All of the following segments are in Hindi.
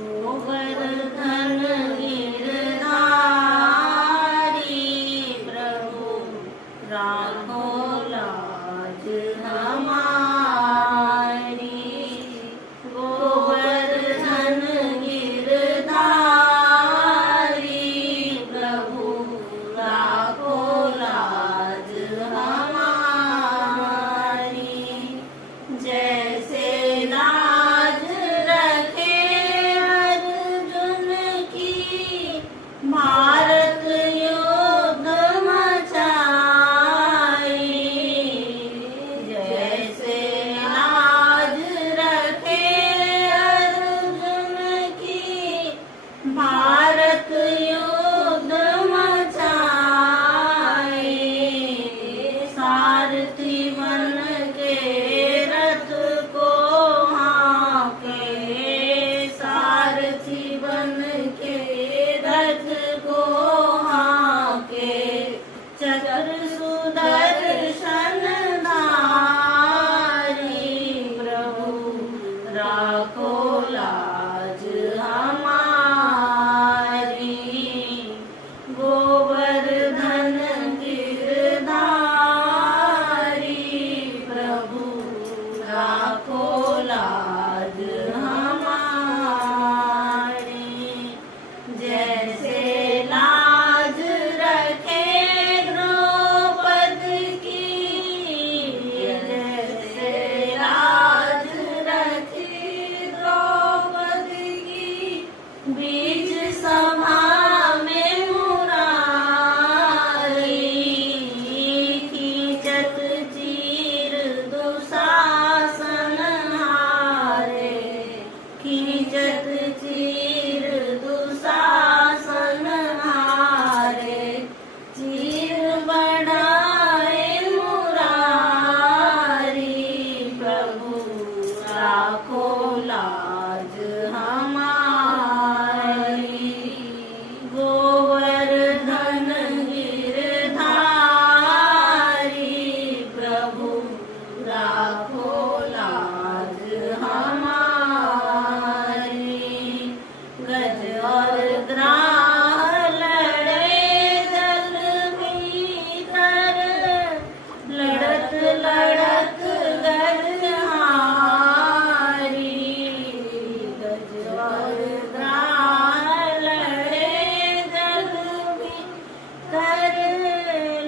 गोवर्धन गिरधारी प्रभु राखो लाज हमारी। गोवर्धन गिरधारी प्रभु राखो लाज हमारी। जैसे लाज रखे अर्जुन की भारत युद्ध मचाई। जैसे लाज रखे अर्जुन की भारत युद्ध मचाई। सारथी बन के रथ को हाँके। सारथी बन के रथ को हाँके। चक्र सुदर्शन धारी प्रभु राखो लाज हमारी। गोवर्धन गिरधारी प्रभु राखो लाज हमारी। जैसे लाज रखे द्रौपदी की। जैसे लाज रखे द्रौपदी की बीच सभा में मुरारी। खींचत चीर दुशासन हारे। खींचत चीर दुशासन हारे। चीर बढ़ाए मुरारी प्रभु राखो लाज हमारी। गोवर्धन गिरधारी प्रभु राखो लाज हमारी। गज और ग्राह लड़े जल भीतर। लड़त लड़त गज हारी। गज और ग्राह लड़े जल भीतर।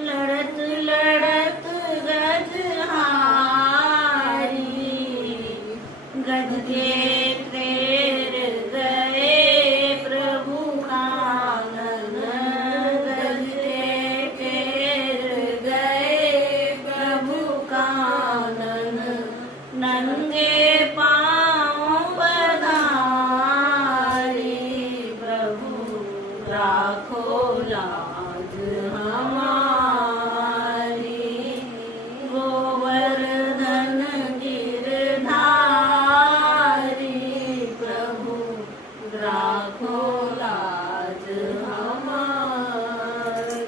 लड़त लड़त गज हारी। गज के तेर गए प्रभु कानन। गज के तेर गए प्रभु कानन। नंगे पाँव पधारी प्रभु राखो लाज हमारी।